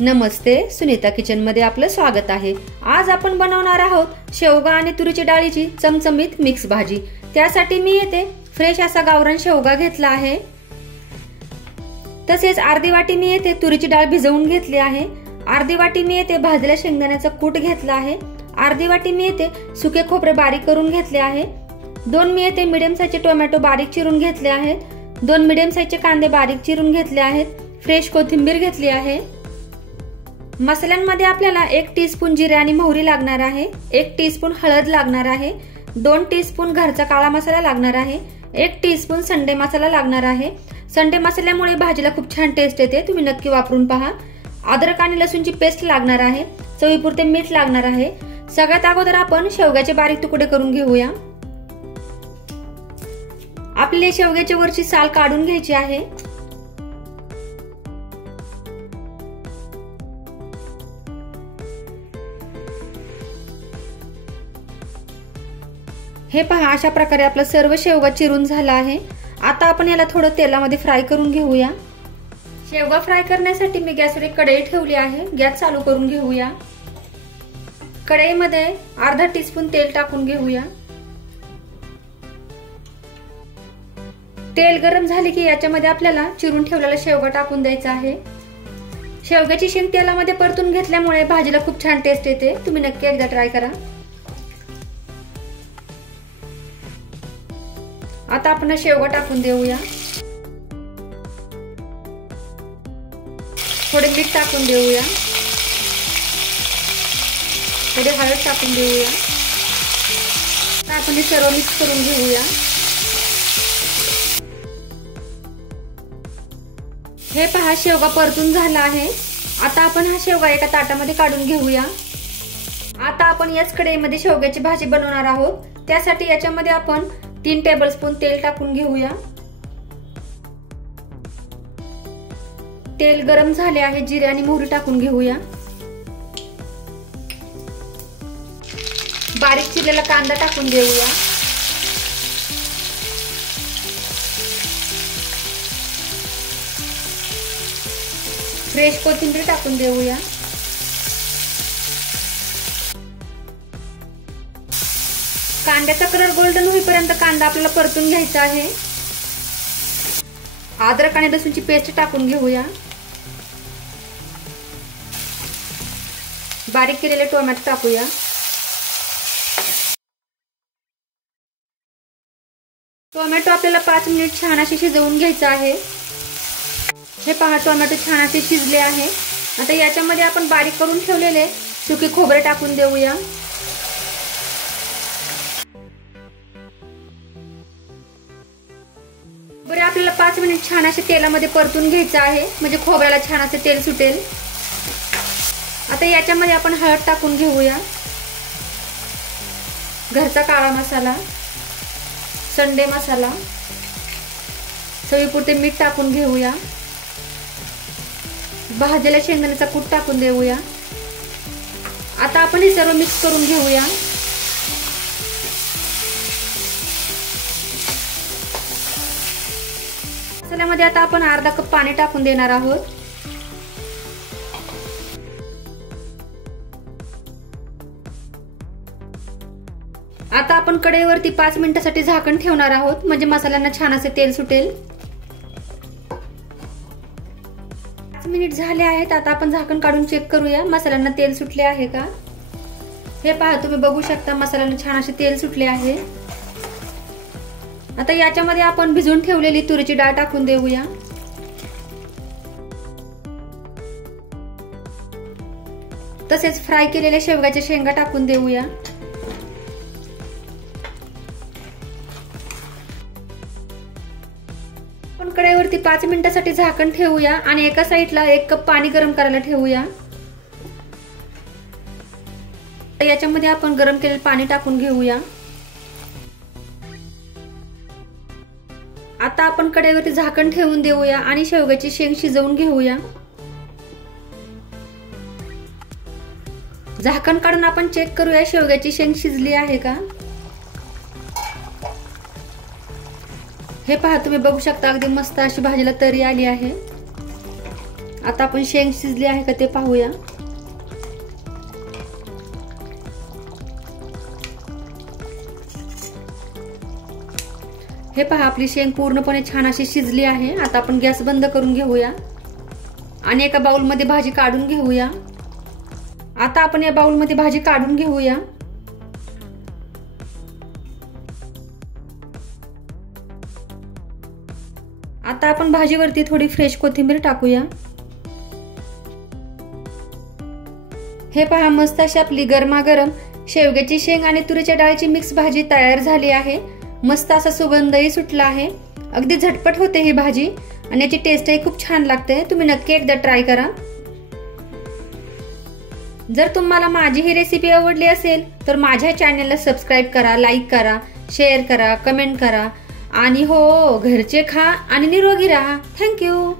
नमस्ते, Sunita kitchen मध्ये आपलं स्वागत आहे। आज आपण बनवणार आहोत शेवगा आणि तुरीची डाळीची चमचमीत मिक्स भाजी। त्यासाठी मी येथे फ्रेश असा गावरान शेवगा घेतला आहे। तसेच अर्धी वाटी मी येथे तुरीची डाळ भिजवून घेतली आहे। अर्धी वाटी मी येथे भाजलेल्या शेंगदाण्याचा कूट घेतला आहे। अर्धी वाटी मी येथे सुके खोबरे बारीक करून घेतले आहे। 2 मी येथे मीडियम साईजचे टोमॅटो बारीक चिरून घेतले आहेत। 2 मीडियम साईजचे कांदे बारीक चिरून घेतले आहेत। फ्रेश कोथिंबीर घेतली आहे। मसाल्यांमध्ये आपल्याला 1 टीस्पून जिरे आणि मोहरी लागणार आहे, 1 टीस्पून हळद लागणार आहे, 2 टीस्पून घरचा काळा मसाला लागणार आहे, 1 टीस्पून संडे मसाला लागणार आहे। संडे मसाल्यामुळे भाजीला खूप छान टेस्ट येते, तुम्ही नक्की वापरून पहा। अद्रक आणि लसूणची पेस्ट लागणार आहे, चवीपुरते मीठ लागणार आहे। सगळ्यात अगोदर आपण शेवग्याचे बारीक तुकडे करून घेऊया। आपल्याला शेवग्याच्या वरची साल काढून घ्यायची आहे। हे पहा, अशा प्रकारे आपला सर्व शेवगा चिरून झाला आहे। आता आपण याला थोडं तेलामध्ये फ्राय करून घेऊया। शेवगा फ्राय करण्यासाठी मी गॅसवर एक कढई ठेवली आहे। गॅस चालू करून घेऊया। कढईमध्ये अर्धा टीस्पून तेल टाकून घेऊया। तेल गरम झाले की याच्यामध्ये आपल्याला चिरून ठेवलेला शेवगा टाकून द्यायचा आहे। शेवग्याची शेंग तेलामध्ये परतून घेतल्यामुळे भाजीला खूप छान टेस्ट येते, तुम्ही नक्की एकदा ट्राय करा। आता आपण शेवगा टाकून देऊया। थोडे मीठ टाकून देऊया, थोडे हळद टाकून देऊया। आता आपण हे सर्व मिक्स करून घेऊया। हे पहा, शेवगा परतून झाला आहे। आता आपण हा शेवगा एका ताटामध्ये काढून घेऊया। आता आपण याच कढईमध्ये शेवग्याची भाजी बनवणार आहोत। त्यासाठी याच्यामध्ये आपण 3 टेबलस्पून तेल टाकून घेऊया। तेल गरम झाले आहे, जिरे आणि मोहरी टाकून घेऊया। बारीक चिरलेला कांदा टाकून देऊया। फ्रेश कोथिंबीर टाकून देऊया। कांद्याचा कलर गोल्डन होईपर्यंत कांदा आपल्याला परतून घ्यायचा आहे। अद्रक आणि लसूणची पेस्ट टाकून घेऊया। बारीक केलेले टोमॅटो टाकूया। टोमॅटो आपल्याला 5 मिनिट छान असे शिजवून घ्यायचा आहे। हे पहा, टोमॅटो छान असे शिजले आहे। आता याच्यामध्ये आपण बारीक करून ठेवलेले सुके खोबरे टाकून देऊया। बरे आपल्याला 5 मिनिट छान असे तेलामध्ये परतून घ्यायचं आहे, म्हणजे खोबऱ्याला छान असे तेल सुटेल। आता याच्यामध्ये आपण हळद टाकून घेऊया, घरचा काळा मसाला, संडे मसाला, चवीपुरते मीठ टाकून घेऊया। भाजलेल्या शेंगदाण्याचा कूट टाकून देऊया। आता आपण हे सर्व मिक्स करून घेऊया। मसाल्यामध्ये आता आपण अर्धा कप पाणी टाकून देणार आहोत। आता आपण कढईवरती 5 मिनिटांसाठी झाकण ठेवणार आहोत, म्हणजे मसाल्यांना छान असे तेल सुटेल। 5 मिनिट झाले आहेत। आता आपण झाकण काढून चेक करूया मसाल्यांना तेल सुटले आहे का। हे पहा, तुम्ही बघू शकता मसाल्यांना छान असे तेल सुटले आहे। आता याच्यामध्ये आपण भिजवून ठेवलेली तुरीची डाळ टाकून देऊया। तसेच फ्राय केलेल्या शेवग्याच्या शेंगा टाकून देऊया। आपण कढईवरती 5 मिनिटांसाठी झाकण ठेवूया आणि एका साईडला 1 कप पाणी गरम करायला ठेवूया। याच्यामध्ये आपण गरम केलेले पाणी टाकून घेऊया। आता आपण कढईवरती झाकण ठेवून देऊया आणि शेवग्याची शेंग शिजवून घेऊया। झाकण काढून आपण चेक करूया शेवग्याची शेंग शिजली आहे का। हे पहा, तुम्ही बघू शकता अगदी मस्त अशी भाजीला तरी आली आहे। आता आपण शेंग शिजली आहे का ते पाहूया। हे पहा, आपली शेंग पूर्णपणे छान अशी शिजली आहे। आता आपण गॅस बंद करून घेऊया आणि एका बाउल मध्ये भाजी काढून घेऊया। आता आपण या बाउल मध्ये भाजी काढून घेऊया। आता आपण भाजीवरती थोडी फ्रेश कोथिंबीर टाकूया। हे पहा, मस्त अशी आपली गरमागरम शेवग्याची शेंग आणि तुरीच्या डाळीची मिक्स भाजी तयार झाली आहे। मस्त असा सुगंधही सुटला आहे। अगदी झटपट होते ही भाजी आणि याची टेस्टही खूप छान लागते। तुम्ही नक्की एकदा ट्राय करा। जर तुम्हाला माझी ही रेसिपी आवडली असेल तर माझ्या चॅनलला सबस्क्राइब करा, लाईक करा, शेअर करा, कमेंट करा आणि हो, घरचे खा आणि निरोगी राहा। थँक्यू।